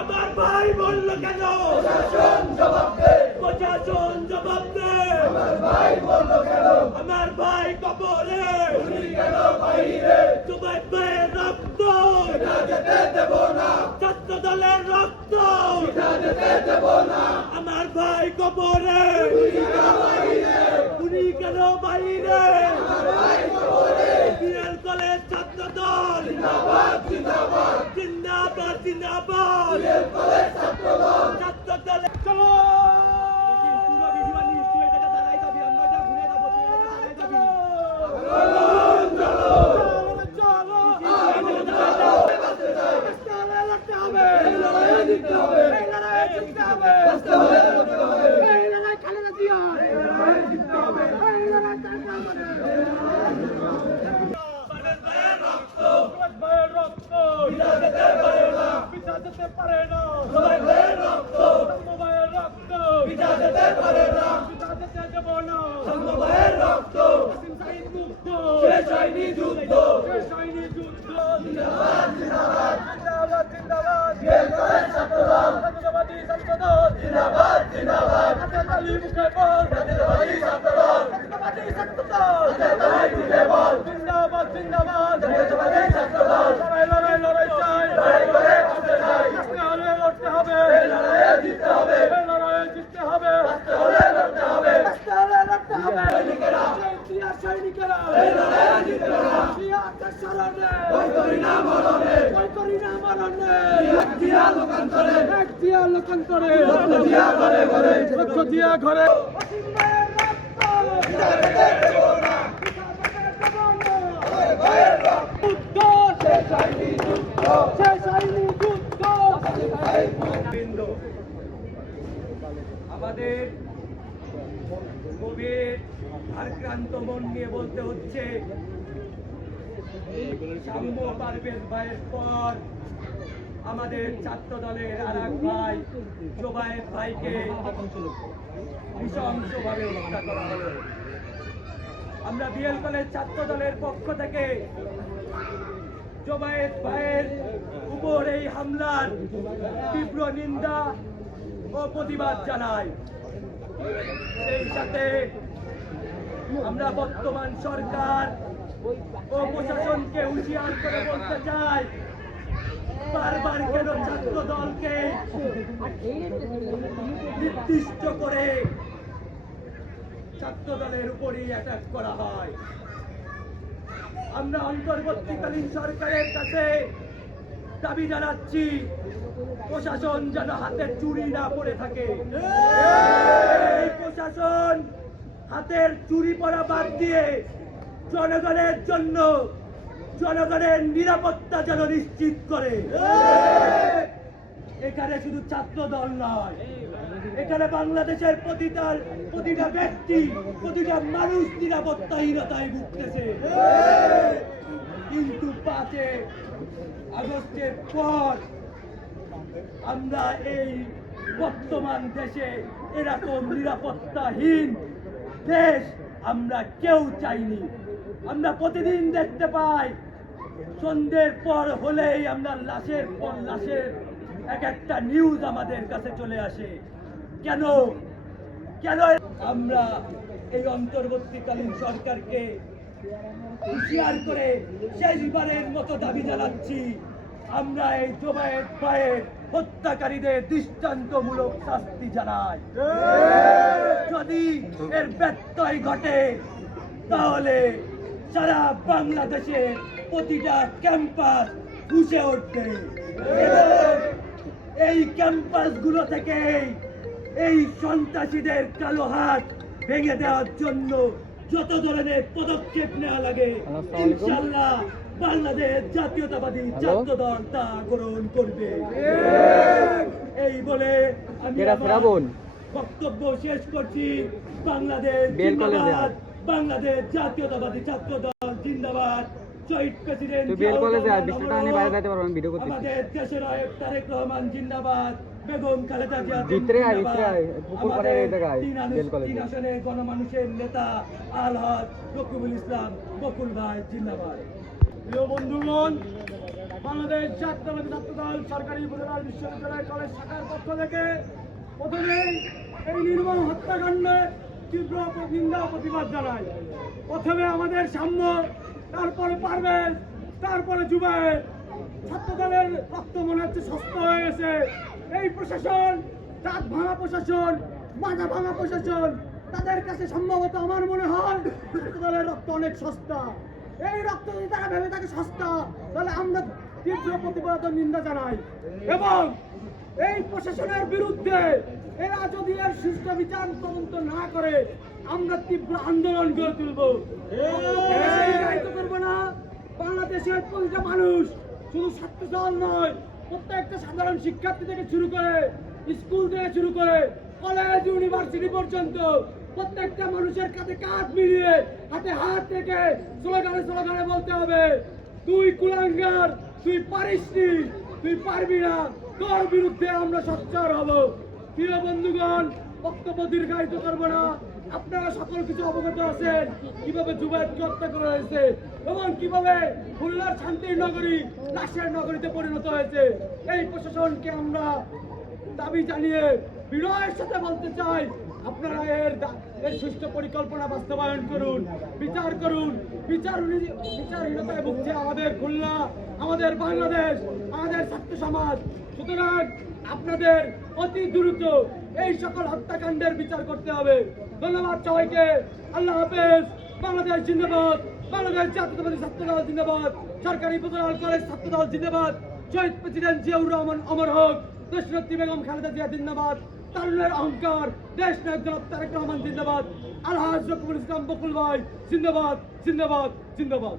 আমার ভাই বলল কেন? প্রশাসন জবাব দে। আমার ভাই কবরে, তোমার ভাইয়ের রক্ত ছাত্র দলের রক্ত, আমার ভাই কবরে, উনি কেন বাইরে? বিএল কলেজ ছাত্র দল জিন্দাবাদ জিন্দাবাদ, ছাত্র দলের চলো। আমাদের গভীর আক্রান্ত মন নিয়ে বলতে হচ্ছে, সাম্য পারভেজ ভাইয়ের পর আমাদের ছাত্র দলের আর এক ভাই জোবায়ের ভাইকে নৃশংসভাবে হত্যা করা হলো। আমরা বিএল কলেজ ছাত্র দলের পক্ষ থেকে জোবায়ের ভাইয়ের উপর এই হামলার তীব্র নিন্দা ও প্রতিবাদ জানাই। সেই সাথে আমরা বর্তমান সরকার ও প্রশাসনকে হুঁশিয়ার করে বলতে চাই, বারবার কেন ছাত্র দলকে নির্দিষ্ট করে ছাত্র দলের উপরই অ্যাটাক করা হয়। আমরা অন্তর্বর্তীকালীন সরকারের কাছে দাবি জানাচ্ছি, প্রশাসন যেন হাতের চুরি না পড়ে থাকে। এই প্রশাসন হাতের চুরি পড়া বাদ দিয়ে জনগণের জন্য জনগণের নিরাপত্তা যেন নিশ্চিত করে। এখানে শুধু ছাত্র দল নয়, এখানে বাংলাদেশের প্রতিটা ব্যক্তি, প্রতিটা মানুষ নিরাপত্তাহীনতায় ভুগতেছে। কিন্তু 5 আগস্টের পর আমরা এই বর্তমান দেশে এরকম নিরাপত্তাহীন দেশ আমরা কেউ চাইনি। আমরা প্রতিদিন দেখতে পাই, সন্ধ্যের পর হলেই আমরা লাশের পর লাশের এক একটা নিউজ আমাদের কাছে চলে আসে। কেন কেন আমরা এই অন্তর্বর্তীকালীন সরকারকে হুঁশিয়ার করে শেষবারের মতো দাবি জানাচ্ছি, আমরা এই জোবায়ের ভাইয়ের হত্যাকারীদের দৃষ্টান্তমূলক শাস্তি জানাই। যদি এর ব্যত্যয় ঘটে তাহলে সারা বাংলাদেশে প্রতিটা ক্যাম্পাস ফুঁসে উঠবে এবং এই ক্যাম্পাসগুলো থেকে এই সন্ত্রাসীদের কালো হাত ভেঙে দেওয়ার জন্য যত ধরনের পদক্ষেপ নেওয়া লাগে ইনশাআল্লাহ বাংলাদেশ জাতীয়তাবাদী ছাত্র দল তা গ্রহণ করবে। এই বলে আমি বক্তব্য শেষ করছি। বাংলাদেশ জিন্দাবাদ, বাংলাদেশ জাতীয়তাবাদী ছাত্র দল জিন্দাবাদ। শহীদ প্রেসিডেন্ট আমাদের দেশের নায়ক তারেক রহমান জিন্দাবাদ, বেগম খালেদা জিয়া জিন্দাবাদ, আমাদের 3 আসনের গণমানুষের নেতা আলহাজ রকিবুল ইসলাম বকুল ভাই জিন্দাবাদ। প্রিয় বন্ধুগণ, বাংলাদেশ জাতীয়তাবাদী ছাত্রদল সরকারি উপজেলা বিশ্ববিদ্যালয় কলেজ শাখার পক্ষ থেকে প্রথমেই এই নির্মম হত্যাকাণ্ডে তীব্র নিন্দা ও প্রতিবাদ জানাই। প্রথমে আমাদের সাম্য, তারপরে পারভেজ, তারপরে জুবায়ের। ছাত্রদলের রক্ত মনে হচ্ছে সস্তা হয়ে গেছে। এই প্রশাসন, দাঁত ভাঙা প্রশাসন, মাজা ভাঙা প্রশাসন, তাদের কাছে সম্ভবত আমার মনে হয় ছাত্রদলের রক্ত অনেক সস্তা। এই রক্ত যদি তারা ভেবে থাকে সস্তা, তাহলে আমরা তীব্র প্রতিবাদ ও নিন্দা জানাই এবং এই প্রশাসনের বিরুদ্ধে এরা যদি এর সুষ্ঠু বিচার তদন্ত না করে আমরা তীব্র আন্দোলন গড়ে তুলব। করবো না, বাংলাদেশের প্রতিটা মানুষ, শুধু ছাত্রদল নয়, প্রত্যেকটা সাধারণ শিক্ষার্থী থেকে শুরু করে, স্কুল থেকে শুরু করে, কলেজ ইউনিভার্সিটি পর্যন্ত প্রত্যেকটা মানুষের কাছে কাঁধ মিলিয়ে হাতে হাত থেকে স্লোগানে স্লোগানে বলতে হবে, তুই কুলাঙ্গার, তুই পারিসনি, তুই পারবি না, তোর বিরুদ্ধে আমরা সোচ্চার হব। প্রিয় বন্ধুগণ, বক্তব্য দীর্ঘায়িত করবো না। আপনারা সকল কিছু অবগত আছেন কিভাবে জুবায়েরকে হত্যা করা হয়েছে এবং কিভাবে খুলনার শান্তির নগরী লাশের নগরীতে পরিণত হয়েছে। এই প্রশাসনকে আমরা দাবি জানিয়ে বিনয়ের সাথে বলতে চাই, আপনারা এর সুষ্ঠু পরিকল্পনা বাস্তবায়ন করুন, বিচার করুন। বিচারহীনতায় ভুগছে আমাদের খুলনা, আমাদের বাংলাদেশ, আমাদের ছাত্র সমাজ। সুতরাং আপনাদের অতি দ্রুত এই সকল হত্যাকাণ্ডের বিচার করতে হবে। ধন্যবাদ সবাইকে। আল্লাহ হাফেজ। বাংলাদেশ জিন্দাবাদ, বাংলাদেশ জাতীয়তাবাদী ছাত্রদল জিন্দাবাদ, সরকারি উপজেলা কলেজ ছাত্রদল জিন্দাবাদ, শহীদ প্রেসিডেন্ট জিয়াউর রহমান অমর হোক, দেশনেত্রী বেগম খালেদা জিয়া জিন্দাবাদ, তারুণের অহংকার দেশ নায়ক জনাব তারেক রহমান জিন্দাবাদ, আলহাজ রকিবুল ইসলাম বকুল ভাই জিন্দাবাদ, জিন্দাবাদ, জিন্দাবাদ।